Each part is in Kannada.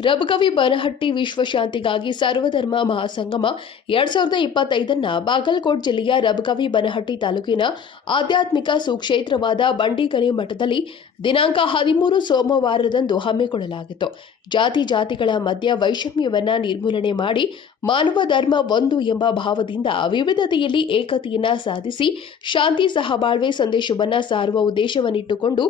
ರಬಕವಿ ಬನಹಟ್ಟಿ ವಿಶ್ವಶಾಂತಿಗಾಗಿ ಸರ್ವಧರ್ಮ ಮಹಾಸಂಗಮ ಎರಡ್ ಸಾವಿರದ ಇಪ್ಪತ್ತೈದನ್ನ ಬಾಗಲಕೋಟ್ ಜಿಲ್ಲೆಯ ರಬಕವಿ ಬನಹಟ್ಟಿ ತಾಲೂಕಿನ ಆಧ್ಯಾತ್ಮಿಕ ಸುಕ್ಷೇತ್ರವಾದ ಬಂಡಿಗರಿ ಮಠದಲ್ಲಿ ದಿನಾಂಕ ಹದಿಮೂರು ಸೋಮವಾರದಂದು ಹಮ್ಮಿಕೊಳ್ಳಲಾಗಿತ್ತು. ಜಾತಿ ಜಾತಿಗಳ ಮಧ್ಯ ವೈಷಮ್ಯವನ್ನು ನಿರ್ಮೂಲನೆ ಮಾಡಿ ಮಾನವ ಧರ್ಮ ಒಂದು ಎಂಬ ಭಾವದಿಂದ ವಿವಿಧತೆಯಲ್ಲಿ ಏಕತೆಯನ್ನು ಸಾಧಿಸಿ ಶಾಂತಿ ಸಹಬಾಳ್ವೆ ಸಂದೇಶವನ್ನು ಸಾರುವ ಉದ್ದೇಶವನ್ನಿಟ್ಟುಕೊಂಡು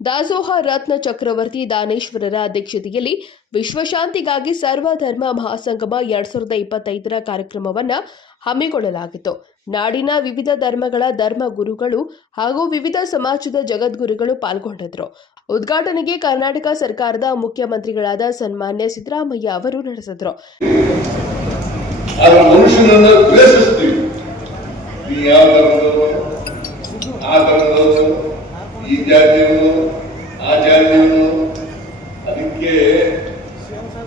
ದಾಸೋಹ ರತ್ನ ಚಕ್ರವರ್ತಿ ದಾನೇಶ್ವರರ ಅಧ್ಯಕ್ಷತೆಯಲ್ಲಿ ವಿಶ್ವಶಾಂತಿಗಾಗಿ ಸರ್ವಧರ್ಮ ಮಹಾಸಂಗಮ ಎರಡ್ ಸಾವಿರದ ಇಪ್ಪತ್ತೈದರ ಕಾರ್ಯಕ್ರಮವನ್ನು ಹಮ್ಮಿಕೊಳ್ಳಲಾಗಿತ್ತು. ನಾಡಿನ ವಿವಿಧ ಧರ್ಮಗಳ ಧರ್ಮ ಗುರುಗಳು ಹಾಗೂ ವಿವಿಧ ಸಮಾಜದ ಜಗದ್ಗುರುಗಳು ಪಾಲ್ಗೊಂಡಿದ್ರು ಉದ್ಘಾಟನೆಗೆ ಕರ್ನಾಟಕ ಸರ್ಕಾರದ ಮುಖ್ಯಮಂತ್ರಿಗಳಾದ ಸನ್ಮಾನ್ಯ ಸಿದ್ದರಾಮಯ್ಯ ಅವರು ನಡೆಸಿದ್ರು. ಈ ಮನುಷ್ಯನನ್ನ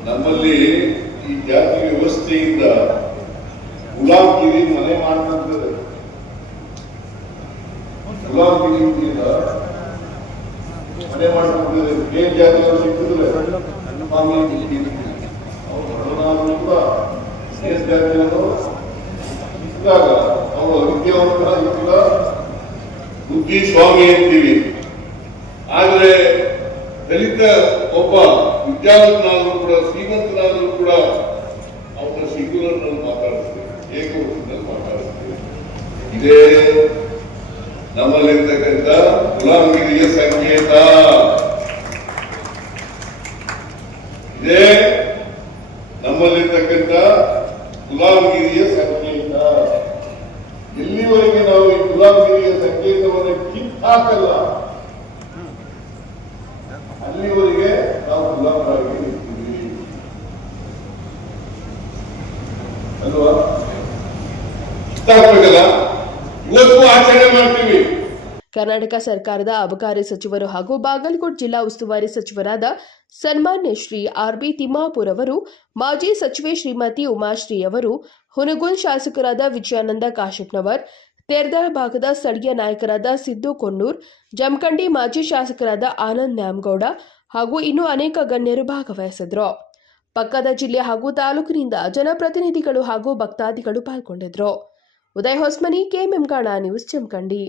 ನಮ್ಮಲ್ಲಿ ಈ ಜಾತಿ ವ್ಯವಸ್ಥೆಯಿಂದ ಗುಲಾಮ್ಗಿರಿ ಮನೆ ಮಾಡ್ತಂತದೆ ಗುಲಾಮ್ಗಿರಿಯಿಂದ ಮನೆ ಮಾಡ್ತಂತದೆ ಏನ್ ಜಾತಿಯವರು ಸಿಕ್ಕಿದ್ರೆ ಅವರು ಕೂಡ ಸೇಸ್ ಜಾತಿಯವರು ಇದ್ದಾಗ ಅವರು ವಿದ್ಯಾವಂತರ ಇದ್ದ ಬುದ್ಧಿ ಸ್ವಾಮಿ ಅಂತೀವಿ. ಆದ್ರೆ ದಲಿತ ಒಬ್ಬ ವಿದ್ಯಾವಂತನಾದರೂ ಕೂಡ ಶ್ರೀಮಂತನಾದರೂ ಕೂಡ ಅವನ ಸಿಂಗುಲರ್ನಲ್ಲಿ ಮಾತಾಡಿಸ್ತೇವೆ, ಏಕವಚನದಲ್ಲಿ ಮಾತಾಡಿಸ್ತೇವೆ. ಇದೇ ನಮ್ಮಲ್ಲಿರ್ತಕ್ಕಂಥ ಗುಲಾಮಗಿರಿಯ ಸಂಕೇತ. ಇದೇ ನಮ್ಮಲ್ಲಿರ್ತಕ್ಕಂಥ ಗುಲಾಮಗಿರಿಯ ಸಂಕೇತ. ಎಲ್ಲಿವರೆಗೆ ನಾವು ಈ ಗುಲಾಮಗಿರಿಯ ಸಂಕೇತವನ್ನು ಕಿತ್ತಾಕಲ್ಲ? ಕರ್ನಾಟಕ ಸರ್ಕಾರದ ಅಬಕಾರಿ ಸಚಿವರು ಹಾಗೂ ಬಾಗಲಕೋಟ್ ಜಿಲ್ಲಾ ಉಸ್ತುವಾರಿ ಸಚಿವರಾದ ಸನ್ಮಾನ್ಯ ಶ್ರೀ ಆರ್ ಬಿ ತಿಮ್ಮಾಪುರ್ ಅವರು, ಮಾಜಿ ಸಚಿವೆ ಶ್ರೀಮತಿ ಉಮಾಶ್ರೀ ಅವರು ಹುನಗುಲ್ ಶಾಸಕರಾದ ವಿಜಯಾನಂದ ಕಾಶಪ್ಪನವರ್ ತೆರ್ದಾಳ್ ಭಾಗದ ಸ್ಥಳೀಯ ನಾಯಕರಾದ ಸಿದ್ದು ಕೊಣ್ಣೂರ್, ಜಮಖಂಡಿ ಮಾಜಿ ಶಾಸಕರಾದ ಆನಂದ್ ನ್ಯಾಮಗೌಡ ಹಾಗೂ ಇನ್ನೂ ಅನೇಕ ಗಣ್ಯರು ಭಾಗವಹಿಸಿದ್ರು. ಪಕ್ಕದ ಜಿಲ್ಲೆ ಹಾಗೂ ತಾಲೂಕಿನಿಂದ ಜನಪ್ರತಿನಿಧಿಗಳು ಹಾಗೂ ಭಕ್ತಾದಿಗಳು ಪಾಲ್ಗೊಂಡಿದ್ರು. Uday Hosmani KMM news Jamkhandi